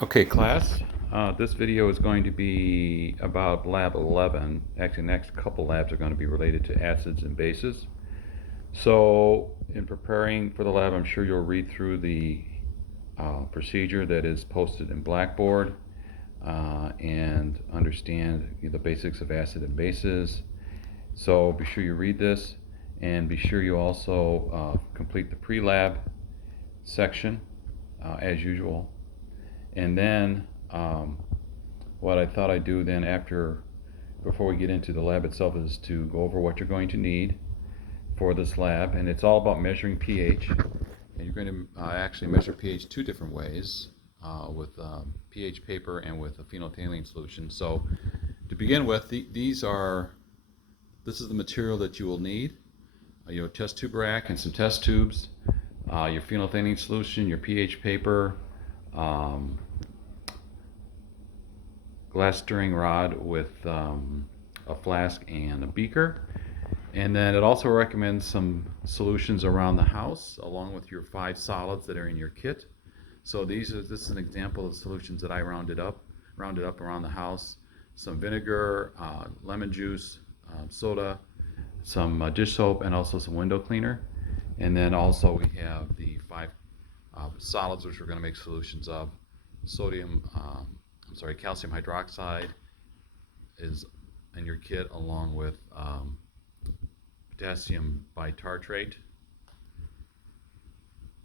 Okay, class, this video is going to be about Lab 11. Actually, the next couple labs are going to be related to acids and bases. So, in preparing for the lab, I'm sure you'll read through the procedure that is posted in Blackboard and understand the basics of acid and bases. So, be sure you read this and be sure you also complete the pre-lab section as usual. And then what I thought I'd do then before we get into the lab itself is to go over what you're going to need for this lab. And it's all about measuring pH. And you're going to actually measure pH two different ways, with pH paper and with a phenolphthalein solution. So to begin with, this is the material that you will need. Your test tube rack and some test tubes, your phenolphthalein solution, your pH paper, um, glass stirring rod with a flask and a beaker. And then it also recommends some solutions around the house along with your 5 solids that are in your kit. So this is an example of solutions that I rounded up around the house. Some vinegar, lemon juice, soda, some dish soap, and also some window cleaner. And then also we have the 5 solids which we're going to make solutions of. Calcium hydroxide is in your kit along with potassium bitartrate,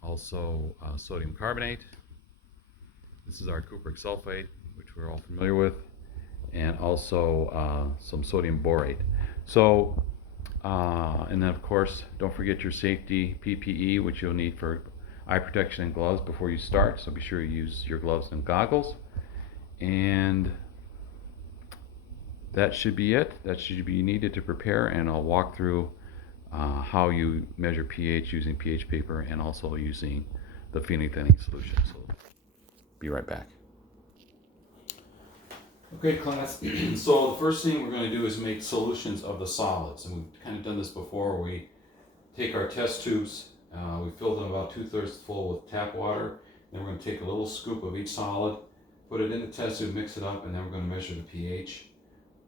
also sodium carbonate. This is our cupric sulfate, which we're all familiar with, and also some sodium borate. So, and then of course, don't forget your safety PPE, which you'll need for eye protection and gloves before you start. So be sure you use your gloves and goggles. And that should be it. That should be needed to prepare, and I'll walk through how you measure pH using pH paper and also using the phenolphthalein solution. So be right back. Okay, class. So the first thing we're going to do is make solutions of the solids, and we've kind of done this before. We take our test tubes, we fill them about 2/3 full with tap water. Then we're going to take a little scoop of each solid, put it in the test tube, mix it up, and then we're going to measure the pH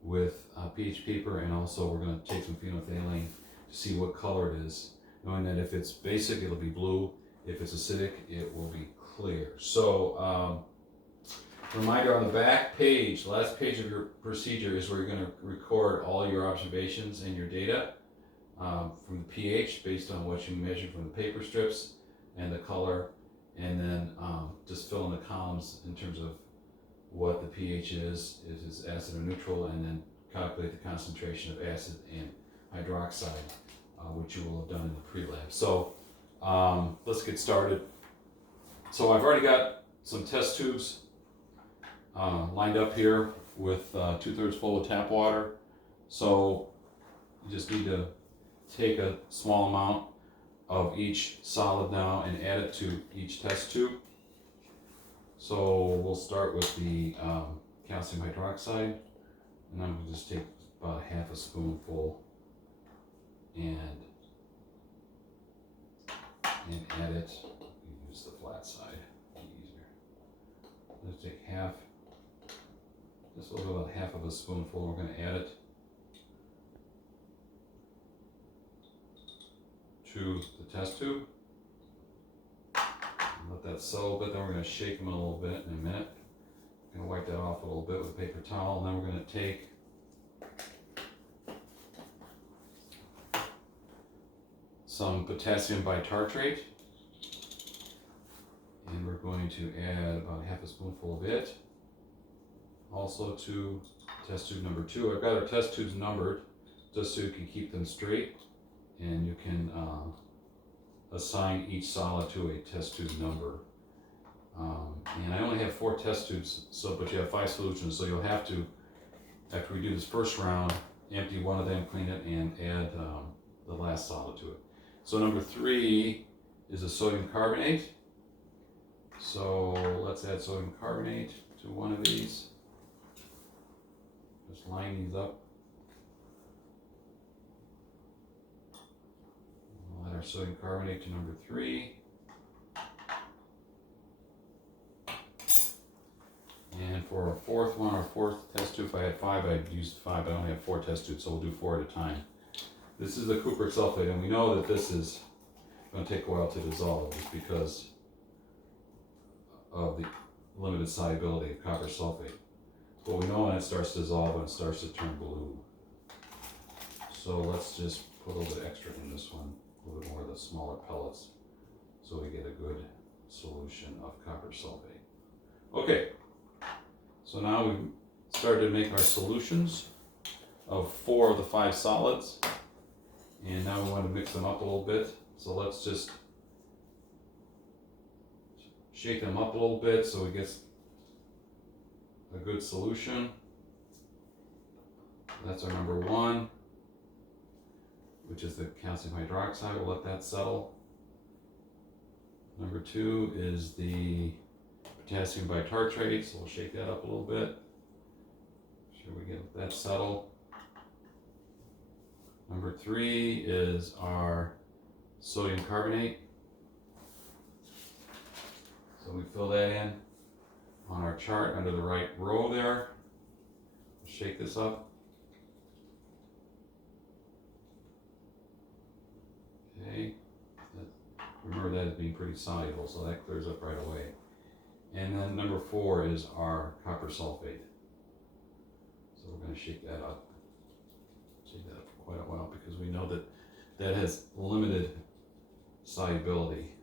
with pH paper, and also we're going to take some phenolphthalein to see what color it is, knowing that if it's basic it'll be blue, if it's acidic it will be clear. So reminder on the back page, the last page of your procedure is where you're going to record all your observations and your data from the pH based on what you measured from the paper strips and the color, and then just fill in the columns in terms of what the pH is acid or neutral, and then calculate the concentration of acid and hydroxide, which you will have done in the pre-lab. So let's get started. So I've already got some test tubes lined up here with 2/3 full of tap water. So you just need to take a small amount of each solid now and add it to each test tube. So we'll start with the calcium hydroxide, and I'm going to just take about half a spoonful and add it. Use the flat side, easier. Let's take just over about half of a spoonful. We're going to add it to the test tube. Let that settle a bit, then we're going to shake them a little bit in a minute. I'm going to wipe that off a little bit with a paper towel, and then we're going to take some potassium bitartrate, and we're going to add about half a spoonful of it also to test tube number 2. I've got our test tubes numbered just so you can keep them straight, and you can assign each solid to a test tube number. And I only have 4 test tubes, but you have 5 solutions, so you'll have to, after we do this first round, empty one of them, clean it, and add the last solid to it. So number 3 is a sodium carbonate. So let's add sodium carbonate to one of these. Just line these up. We'll add our sodium carbonate to number 3. for our fourth one, our fourth test tube, if I had 5, I'd use 5, but I only have 4 test tubes, so we'll do 4 at a time. This is the cupric sulfate, and we know that this is going to take a while to dissolve just because of the limited solubility of copper sulfate. But we know when it starts to dissolve, when it starts to turn blue. So let's just put a little bit extra in this one, a little bit more of the smaller pellets, so we get a good solution of copper sulfate. Okay, so now we've started to make our solutions of 4 of the 5 solids, and now we want to mix them up a little bit. So let's just shake them up a little bit so we get a good solution. That's our number 1, which is the calcium hydroxide. We'll let that settle. Number 2 is the potassium bitartrate, so we'll shake that up a little bit. Make sure we get that settled. Number 3 is our sodium carbonate. So we fill that in on our chart under the right row there. Shake this up. Okay. Remember that as being pretty soluble, so that clears up right away. And then number 4 is our copper sulfate. So we're going to shake that up. Shake that up for quite a while because we know that that has limited solubility.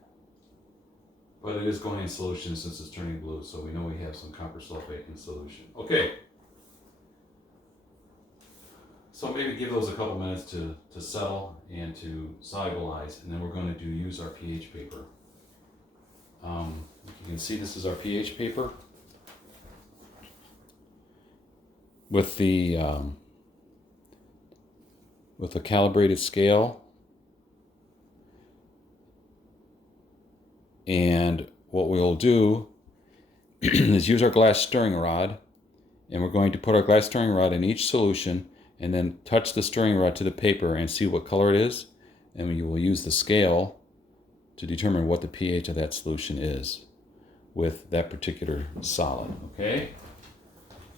But it is going in solution since it's turning blue, so we know we have some copper sulfate in solution. Okay. So maybe give those a couple minutes to settle and to solubilize, and then we're going to use our pH paper. You can see this is our pH paper with the calibrated scale, and what we'll do is use our glass stirring rod, and we're going to put our glass stirring rod in each solution and then touch the stirring rod to the paper and see what color it is, and we will use the scale to determine what the pH of that solution is with that particular solid. Okay,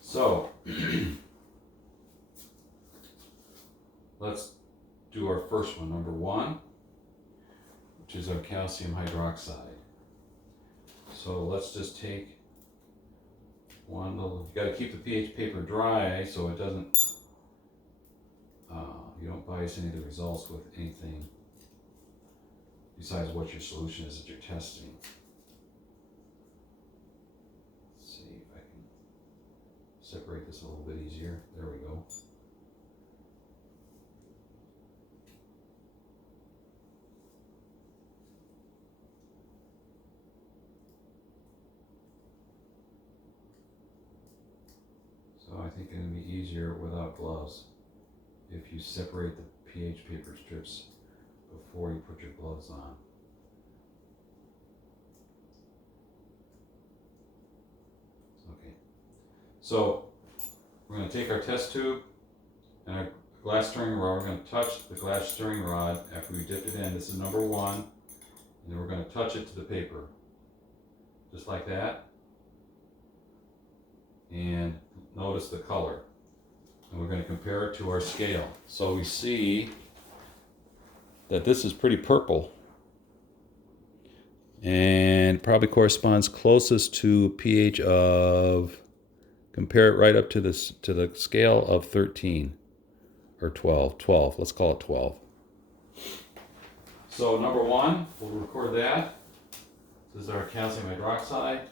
so let's do our first one, number 1, which is our calcium hydroxide. So let's just take one little, you got to keep the pH paper dry so it doesn't, you don't bias any of the results with anything besides what your solution is that you're testing. Let's see if I can separate this a little bit easier. There we go. So I think it'll be easier without gloves if you separate the pH paper strips before you put your gloves on. Okay, so we're going to take our test tube and our glass stirring rod. We're going to touch the glass stirring rod after we dipped it in. This is number 1, and then we're going to touch it to the paper, just like that. And notice the color. And we're going to compare it to our scale. So we see that this is pretty purple and probably corresponds closest to pH of, compare it right up to this, to the scale of 13 or 12, let's call it 12. So number 1, we'll record that. This is our calcium hydroxide.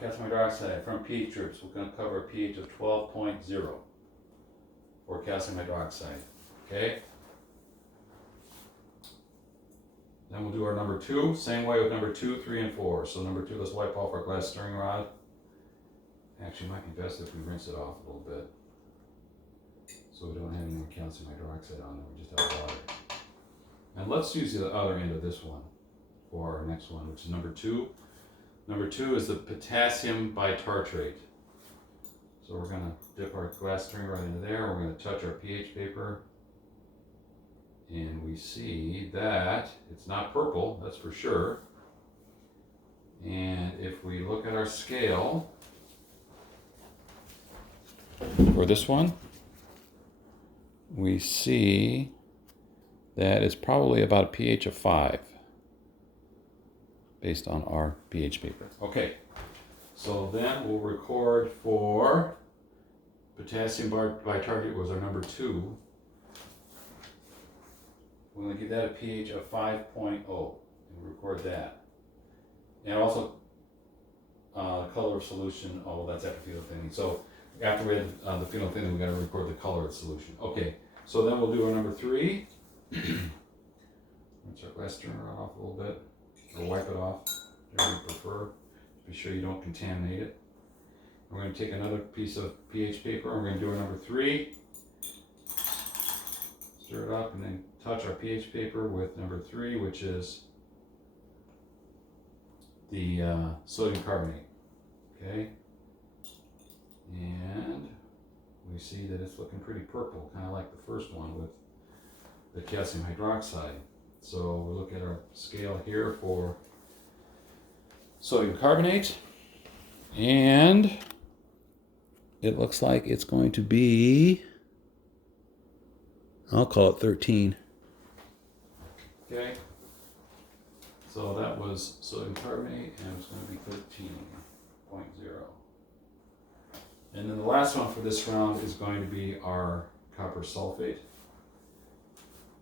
Calcium hydroxide from pH strips, we're going to cover a pH of 12.0 for calcium hydroxide. Okay? Then we'll do our number 2, same way with number 2, 3, and 4. So number 2, let's wipe off our glass stirring rod. Actually, it might be best if we rinse it off a little bit, so we don't have any more calcium hydroxide on there, we just have water. And let's use the other end of this one for our next one, which is number 2. Number 2 is the potassium bitartrate. So we're going to dip our glass stirring rod into there. We're going to touch our pH paper. And we see that it's not purple, that's for sure. And if we our scale for this one, we see that it's probably about a pH of 5 based on our pH paper. Okay, so then we'll record for potassium bitartrate was our number 2. We're going to give that a pH of 5.0 and record that. And also color of solution, that's after phenolphthalein. So after we had the phenolphthalein, we got to record the color of the solution. Okay, so then we'll do our number 3. Rinse our glass turner off a little bit, or wipe it off, whatever you prefer. Be sure you don't contaminate it. We're going to take another piece of pH paper, and we're going to do our number 3. Stir it up, and then touch our pH paper with number 3, which is the sodium carbonate. Okay, and we see that it's looking pretty purple, kind of like the first one with the calcium hydroxide. So we'll look at our scale here for sodium carbonate, and it looks like it's going to be, I'll call it 13. Okay, so that was sodium carbonate, and it's going to be 13.0. And then the last one for this round is going to be our copper sulfate.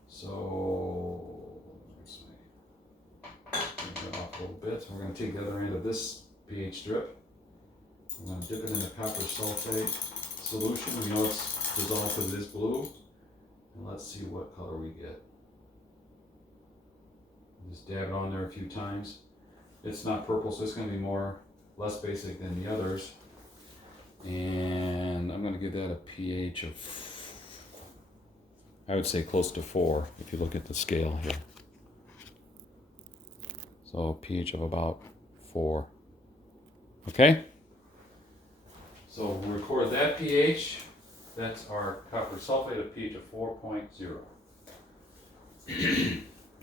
So let's take that off a little bit. So we're going to take the other end of this pH strip. We're going to dip it in the copper sulfate solution. We know it's dissolved because it is blue. And let's see what color we get. Just dab it on there a few times. It's not purple, so it's going to be less basic than the others. And I'm going to give that a pH of, I would say close to 4 if you look at the scale here. So pH of about 4. Okay? So we'll record that pH. That's our copper sulfate of pH of 4.0.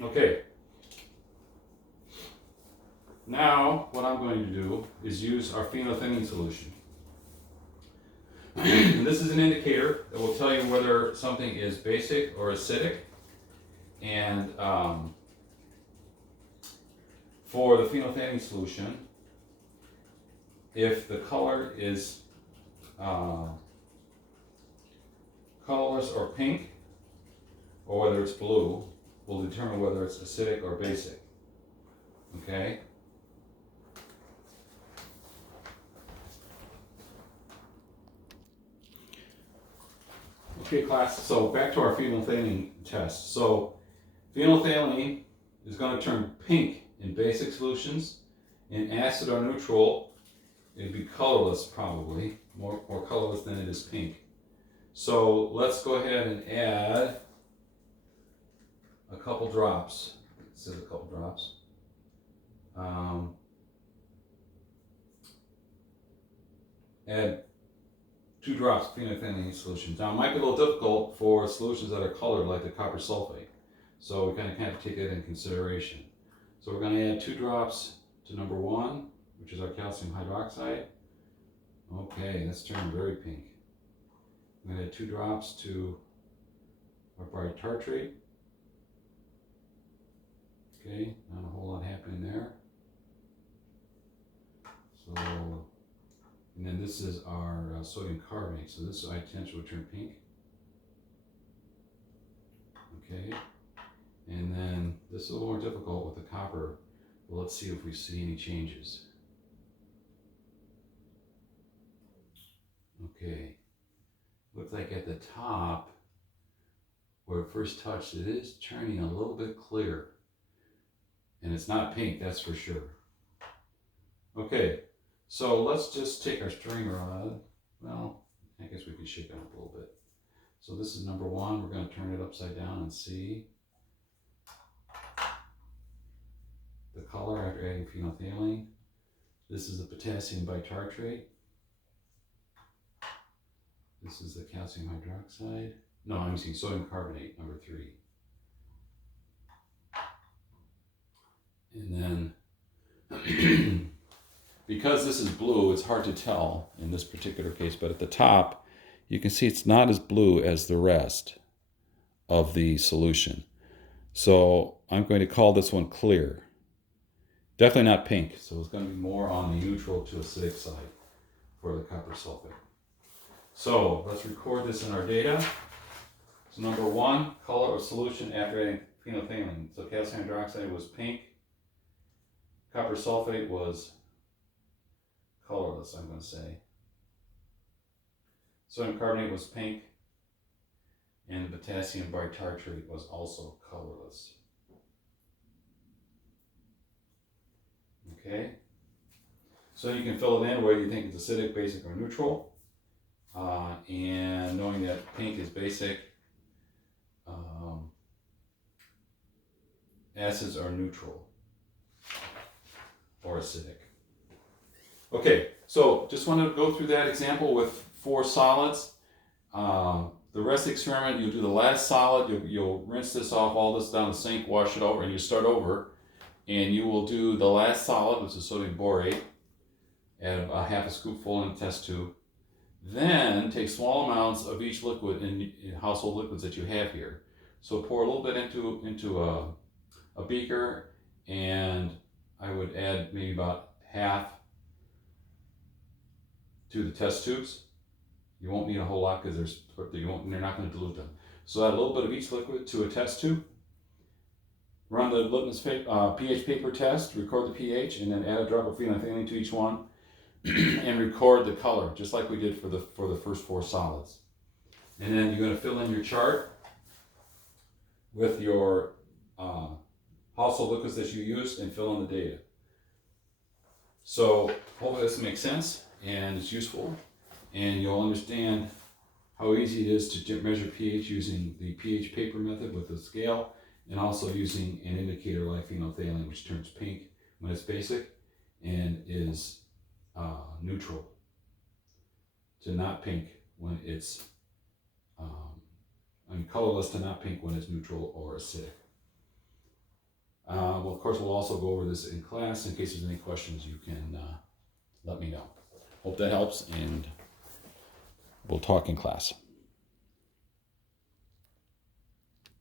Okay. Now what I'm going to do is use our phenolphthalein solution. And this is an indicator that will tell you whether something is basic or acidic. And for the phenolphthalein solution, if the color is colorless or pink, or whether it's blue, will determine whether it's acidic or basic. Okay? Okay, class, so back to our phenolphthalein test. So phenolphthalein is going to turn pink in basic solutions. In acid or neutral, it'd be colorless probably, more colorless than it is pink. So let's go ahead and add a couple drops. It says a couple drops. Add 2 drops of phenolphthalein solution. Now it might be a little difficult for solutions that are colored like the copper sulfate. So we kind of have to take that into consideration. So we're going to add 2 drops to number 1, which is our calcium hydroxide. Okay, that's turning very pink. I'm going to add 2 drops to our bitartrate. Okay, not a whole lot happening there. So, and then this is our sodium carbonate. So this I potentially would turn pink. Okay, and then this is a little more difficult with the copper. But let's see if we see any changes. Okay, looks like at the top where it first touched, it is turning a little bit clear. And it's not pink, that's for sure. Okay, so let's just take our string rod. Well, I guess we could shake it up a little bit. So this is number 1. We're going to turn it upside down and see the color after adding phenolphthalein. This is the potassium bitartrate. This is the calcium hydroxide. No, I'm using sodium carbonate, number 3. And then because this is blue, it's hard to tell in this particular case, but at the top, you can see it's not as blue as the rest of the solution. So I'm going to call this one clear. Definitely not pink, so it's going to be more on the neutral to acidic side for the copper sulfate. So let's record this in our data. So number 1, color of solution after adding phenolphthalein. So calcium hydroxide was pink. Copper sulfate was colorless, I'm going to say. Sodium carbonate was pink. And the potassium bitartrate was also colorless. Okay? So you can fill it in whether you think it's acidic, basic, or neutral. And knowing that pink is basic, acids are neutral or acidic. Okay, so just wanted to go through that example with 4 solids. The rest of the experiment, you'll do the last solid, you'll rinse this off, all this down the sink, wash it over, and you start over. And you will do the last solid, which is sodium borate, add a half a scoopful in a test tube. Then take small amounts of each liquid in household liquids that you have here. So pour a little bit into a beaker, and I would add maybe about half to the test tubes. You won't need a whole lot because they're not going to dilute them. So add a little bit of each liquid to a test tube. Run the litmus pH paper test, record the pH, and then add a drop of phenolphthalein to each one, and record the color, just like we did for the first 4 solids. And then you're going to fill in your chart with your household liquids that you used and fill in the data. So hopefully this makes sense and it's useful, and you'll understand how easy it is to measure pH using the pH paper method with the scale, and also using an indicator like phenolphthalein, which turns pink when it's basic and is neutral to not pink when it's, colorless to not pink when it's neutral or acidic. Well, of course, we'll also go over this in class. In case there's any questions, you can let me know. Hope that helps, and we'll talk in class.